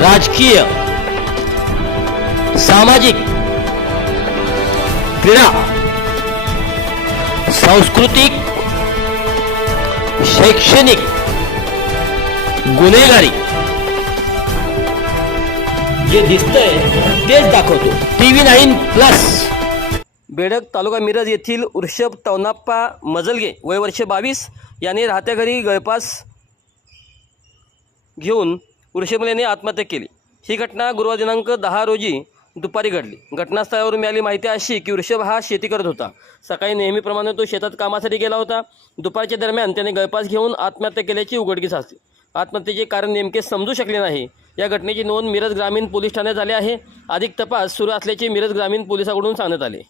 राजकीय, सामाजिक, क्रीडा, सांस्कृतिक, शैक्षणिक, गुन्हेगारी जे दिसतंय तेच दाखवतो TV9+। बेडक तालुका मिरज येथील ऋषभ तवनाप्पा मजलगे वय वर्ष 22 यांनी राहत्या घरी गळफास घेऊन वृषभलेने आत्महत्या केली। ही घटना गुरुवार दिनांक 10 रोजी दुपारी घडली। घटनास्थळावरून मिळाली माहिती अशी की वृषभ हा शेती करत होता। सकाळी नेहमीप्रमाणे तो शेतात कामासाठी गेला होता। दुपारच्या दरम्यान त्याने गळफास घेऊन आत्महत्या केल्याची उघडकीस आली। आत्महत्येचे कारण नेमके समजू शकले नाही। या घटनेची नोंद मिरज ग्रामीण पोलीस ठाण्यात झाली आहे। अधिक तपास सुरू असल्याचे मिरज ग्रामीण पोलिसांकडून सांगण्यात आले।